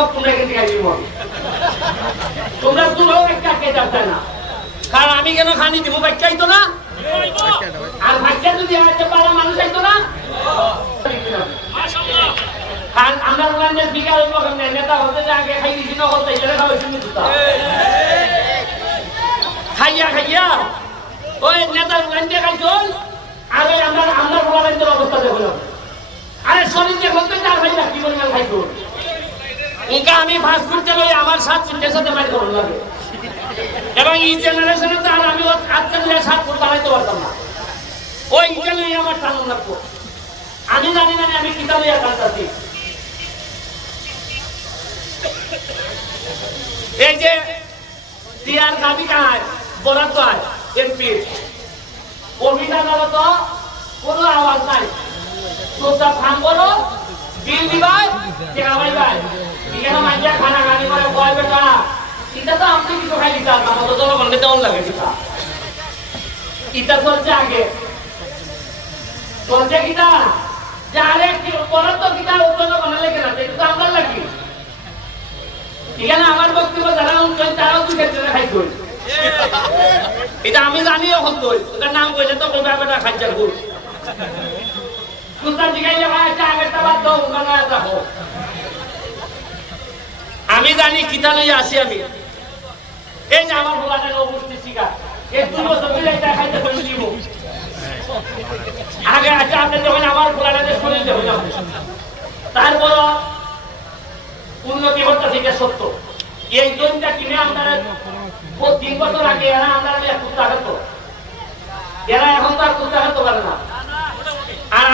সব তোমরা এখান থেকে আইবি তোমরা দূর একটা কে যাচ্ছে না। কারণ আমি কেন খানি দিব? বাচ্চা আইতো না? আর বাচ্চা যদি আইতে পারা মানুষ আইতো না? কারণ আমরা বললাম যে বিকাল হইব নেতা হতে যে আগে খাই দিছি নকল তাই এটা খাওয়াই শুনি দুটা খাইয়া খাইয়া। ওই নেতা বললাম যে খাইছল আর ওই আমরা আমরা বললাম অবস্থা দেখলাম আরে শরীর দেখুন তো চার ভাই কি পরিমাণ খাইছল ওকে আমি ফাস্ট ফুড লই আমার সাত চিন্তার সাথে মারি করুন লাগে। এবং এই জেনারেশনে তো আর আমি আজকে দিলে সাত ফুট বানাইতে পারতাম না। ওই ইটা নিয়ে আমার টানুন লাগবো আমি জানি না আমি কিতা লইয়া টানতাছি। এই যে টিয়ার দাবি কায় বরাদ্দ হয় এমপির। অভিযান তো কোনো আওয়াজ নাই। চুপচাপ খান করো বিল দিবাই টেকা পাইবাই এখানে মাইয়া খানা খানি করে কয় বেটা এটা তো আপনি কিছু খাই দিতে পারতাম তো জনগণকে দেওয়ান লাগে টিকা ইটা চলছে আগে। চলছে কিটা? যে আরে কি বরাদ্দ কিটা ওর জন্য বানালে কেন এটা তো আমরা লাগি এখানে আমার বক্তব্য, যারা উঠছেন তারাও দুই ক্ষেত্রে খাইছেন এটা আমি জানি এখন তো ওটার নাম কইলে তো কইবা বেটা খাইছার আমি জানি কিতা লইয়া আসি আমি। এই যে আমার অবস্থি শিকা আগে আচ্ছা আপনি যখন আমার তারপর উন্নতি হচ্ছে সেটা সত্য। এই জমিটা কিনে ও তিন বছর আগে এরা আমরা কুত্তা হাঁটতো এরা এখন তো আর কুত্তা হাঁটতে পারে না।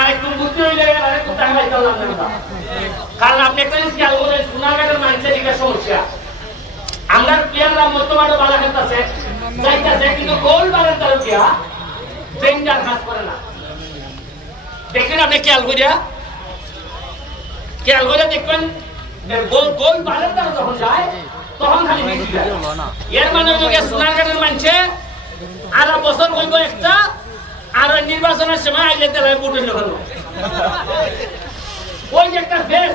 আরেকটু বুদ্ধি হইলে আরেকটু টাকাই চালাম না কারণ আপনি খেয়াল করেন খেয়াল করিয়া। দেখবেন গোল যায়, তখন খালি এর মানে হলো সোনারঘাটের মানুষে আর বছর হইব একটা আর নির্বাচনের সময় আইলে তেলায় ভোট হইল হলো ওই যে একটা ফেস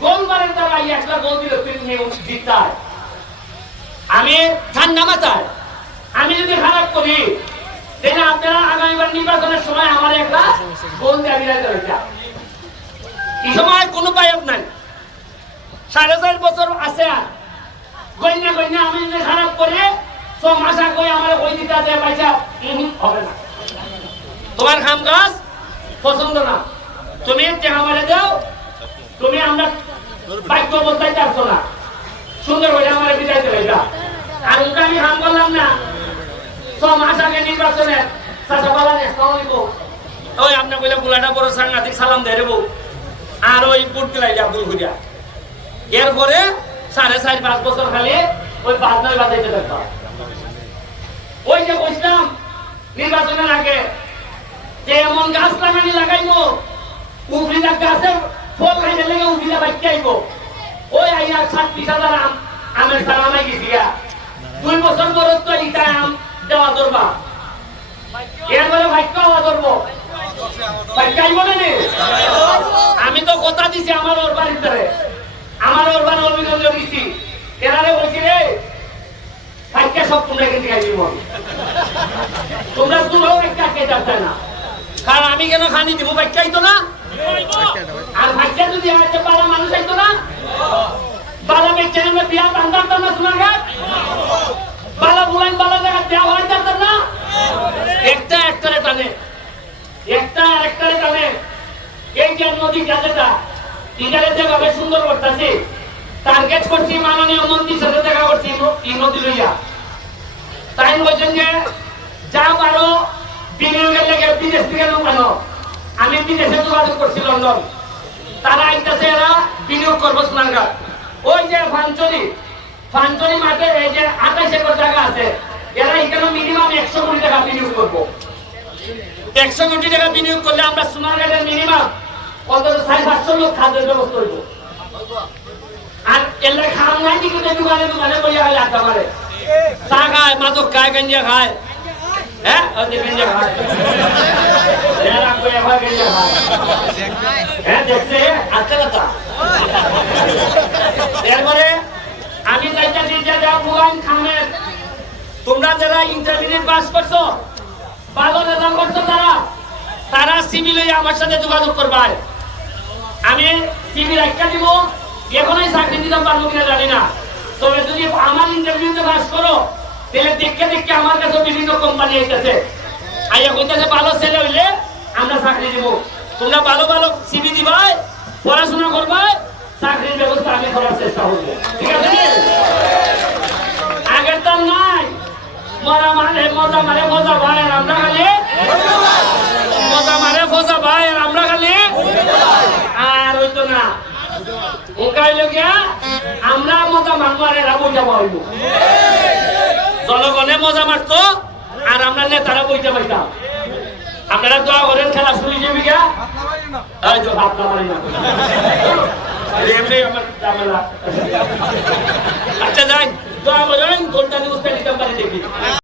গোল মারের দ্বারা একটা গোল দিল জিতায় আমি ঠান্ডা মাথায় আমি যদি খারাপ করি তাহলে আপনারা আগামীবার নির্বাচনের সময় আমার একটা গোল দেওয়া বিরাজ রয়েছে এই সময় কোনো পায়ক নাই। সাড়ে চার বছর আছে আর। গন্যা গন্যা আমি যদি খারাপ করে ছ মাস আগে আমার ওই দিতে উহুম, হবে না। তোমার কাম কাজ? পছন্দ না। তুমি টাকা মারে দাও। তুমি আমরা বাক্য বলতে চাচ্ছ না। সুন্দর হয়ে আমার বিদায় দেবে এটা আর ওটা আমি কাম করলাম না। ছ মাস আগে নির্বাচনে ওই আপনার কইলে বুলাটা বড় সাংঘাতিক সালাম দেয় রে বউ আর ওই বুট দিলাইলে আব্দুল হুরিয়া এরপরে সাড়ে চার, পাঁচ বছর খালি ওই পাঁচ নয় বাজাইতে থাকতাম ওই যে কইছিলাম নির্বাচনের আগে এমন গাছ লাগানি লাগাইবো, উফরিদা গাছের ফল খাইতে লেগে উফরিদা বাচ্চা আইবো। ওই আইয়া সাত বিশ হাজার আম, আমের গা। দুই বছর পর তো ইটা আম দেওয়া ধরবা। এরপরে ভাগ্য হওয়া ধরবো। আমি তো কথা দিছি আমার ওর বাড়ির ধরে। আমার ওর বাড়ি অভিযোগ দিছি। এরারে বলছি রে ভাগ্য সব তোমরা থেকে তোমরা দূর একটা না। কারণ আমি কেন খানি দিব? বাচ্চা আইতো না? আর বাচ্চা যদি আইতে পারা মানুষ আইতো না? বালা বেচে আমরা বিয়া বান্ধাতাম না সোনার ঘাট বালা বুলাইন বালা জায়গা হয় যেতাম না? একটা একটারে টানে। একটা একটারে টানে। এই যে নদী গাছেটা ইটারে যেভাবে সুন্দর করতেছি টার্গেট করছি, মাননীয় মন্ত্রীর সাথে দেখা করছি, এই নদী লইয়া। তাই বলছেন যে বিদেশ থেকে লোক আনো আমি বিদেশে যোগাযোগ করছি লন্ডন। তারা আইতাছে এরা বিনিয়োগ করব স্নানঘাট ওই যে ফাঞ্চলি ফাঞ্চলি মাঠে এই যে আঠাশ একর জায়গা আছে, এরা এখানে মিনিমাম একশো কোটি টাকা বিনিয়োগ করব। একশো কোটি টাকা বিনিয়োগ করলে আমরা সোনারঘাটের মিনিমাম অন্তত সাড়ে সাতশো লোক খাদ্যের ব্যবস্থা হইব। আর এলে খাম নাই কিন্তু দোকানে দোকানে খাই আড্ডা মারে। চা খায়, মাদক খায় গঞ্জিয়া খায়। হ্যাঁ? হ্যাঁ তোমরা যারা ইন্টারমিডিয়েট পাস করছ, ভালো রেজাল্ট করছ তারা তারা সিবি লইয়া আমার সাথে যোগাযোগ করবাই আমি সিবি রাখা দিব এখনই চাকরি দিতে পারব কিনা জানি না। তবে যদি আমার ইন্টারভিউতে পাস করো দেখতে আমার কাছে বিভিন্ন কোম্পানি আইতেছে। আইয়া কইতেছে, ভালো ছেলে হইলে আমরা চাকরি দিব। তোমরা ভালো ভালো সিবি দিবাই, পড়াশোনা করবাই, চাকরির ব্যবস্থা আমি করার চেষ্টা করব। ঠিক আছে? আগের তো নাই। মরা মানে মজা মানে মজা ভাই আর আমরা মজা মানে মজা ভাই আর আমরা খালি। আর হইতো না। ওকাইলো গিয়া, আমরা মজা মারবো আর এরা বইটা পাইব জনগণে মজা মারত, আর আমরা নেতারা বইতে পাইতাম। আপনারা দোয়া করেন, খেলা শুনি যে গা আচ্ছা যাই। দোয়া করেন, ঘণ্টা নিউজ দিতাম পারি দেখি